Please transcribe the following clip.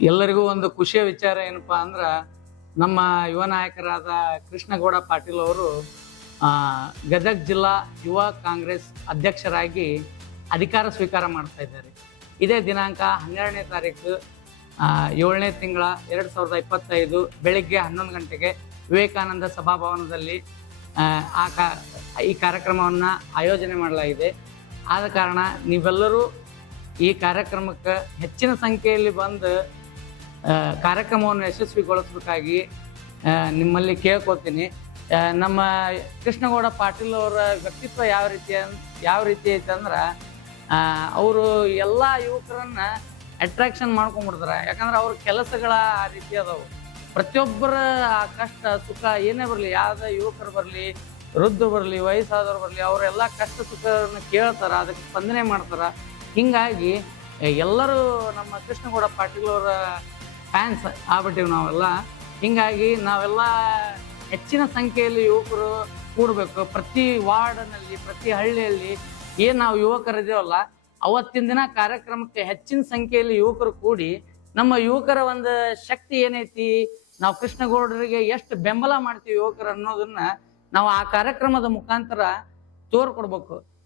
ಎಲ್ಲರಿಗೂ ಒಂದು ಖುಷಿಯ ವಿಚಾರ ಏನಪ್ಪ ಅಂದ್ರೆ ನಮ್ಮ ಯುವ ನಾಯಕರಾದ ಕೃಷ್ಣಗೌಡ ಪಾಟೀಲ್ ಅವರು ಗದಗ ಜಿಲ್ಲಾ ಯುವ ಕಾಂಗ್ರೆಸ್ ಅಧ್ಯಕ್ಷರಾಗಿ ಅಧಿಕಾರ ಸ್ವೀಕಾರ ಮಾಡ್ತಾ ಇದ್ದಾರೆ. ಇದೇ ದಿನಾಂಕ ಹನ್ನೆರಡನೇ ತಾರೀಕು ಏಳನೇ ತಿಂಗಳ ಎರಡು ಸಾವಿರದ ಇಪ್ಪತ್ತೈದು ಬೆಳಿಗ್ಗೆ ಹನ್ನೊಂದು ಗಂಟೆಗೆ ವಿವೇಕಾನಂದ ಸಭಾಭವನದಲ್ಲಿ ಆ, ಕಾ ಈ ಕಾರ್ಯಕ್ರಮವನ್ನು ಆಯೋಜನೆ ಮಾಡಲಾಗಿದೆ. ಆದ ಕಾರಣ ನೀವೆಲ್ಲರೂ ಈ ಕಾರ್ಯಕ್ರಮಕ್ಕೆ ಹೆಚ್ಚಿನ ಸಂಖ್ಯೆಯಲ್ಲಿ ಬಂದು ಕಾರ್ಯಕ್ರಮವನ್ನು ಯಶಸ್ವಿಗೊಳಿಸಬೇಕಾಗಿ ನಿಮ್ಮಲ್ಲಿ ಕೇಳ್ಕೊತೀನಿ ನಮ್ಮ ಕೃಷ್ಣಗೌಡ ಪಾಟೀಲ್ ಅವರ ವ್ಯಕ್ತಿತ್ವ ಯಾವ ರೀತಿ ಯಾವ ರೀತಿ ಐತೆ ಅಂದ್ರೆ ಅವರು ಎಲ್ಲ ಯುವಕರನ್ನ ಅಟ್ರಾಕ್ಷನ್ ಮಾಡ್ಕೊಂಡ್ಬಿಡ್ತಾರೆ. ಯಾಕಂದ್ರೆ ಅವ್ರ ಕೆಲಸಗಳ ಆ ರೀತಿ ಅದಾವು. ಪ್ರತಿಯೊಬ್ಬರ ಆ ಕಷ್ಟ, ಸುಖ ಏನೇ ಬರಲಿ, ಯಾವುದೇ ಯುವಕರು ಬರಲಿ, ವೃದ್ಧ ಬರಲಿ, ವಯಸ್ಸಾದವ್ರು ಬರಲಿ, ಅವರೆಲ್ಲ ಕಷ್ಟ, ಸುಖವನ್ನು ಕೇಳ್ತಾರೆ, ಅದಕ್ಕೆ ಸ್ಪಂದನೆ ಮಾಡ್ತಾರೆ. ಹಿಂಗಾಗಿ ಎಲ್ಲರೂ ನಮ್ಮ ಕೃಷ್ಣಗೌಡ ಪಾಟೀಲವರ ಫ್ಯಾನ್ಸ್ ಆಗ್ಬಿಟ್ಟಿವಿ ನಾವೆಲ್ಲ. ಹಿಂಗಾಗಿ ನಾವೆಲ್ಲ ಹೆಚ್ಚಿನ ಸಂಖ್ಯೆಯಲ್ಲಿ ಯುವಕರು ಕೂಡಬೇಕು. ಪ್ರತಿ ವಾರ್ಡ್ನಲ್ಲಿ, ಪ್ರತಿ ಹಳ್ಳಿಯಲ್ಲಿ ಏನು ನಾವು ಯುವಕರಿದೇವಲ್ಲ, ಅವತ್ತಿನ ದಿನ ಕಾರ್ಯಕ್ರಮಕ್ಕೆ ಹೆಚ್ಚಿನ ಸಂಖ್ಯೆಯಲ್ಲಿ ಯುವಕರು ಕೂಡಿ ನಮ್ಮ ಯುವಕರ ಒಂದು ಶಕ್ತಿ ಏನೈತಿ, ನಾವು ಕೃಷ್ಣಗೌಡರಿಗೆ ಎಷ್ಟು ಬೆಂಬಲ ಮಾಡ್ತೀವಿ ಯುವಕರು ಅನ್ನೋದನ್ನ ನಾವು ಆ ಕಾರ್ಯಕ್ರಮದ ಮುಖಾಂತರ ತೋರ್ಕೊಡ್ಬೇಕು.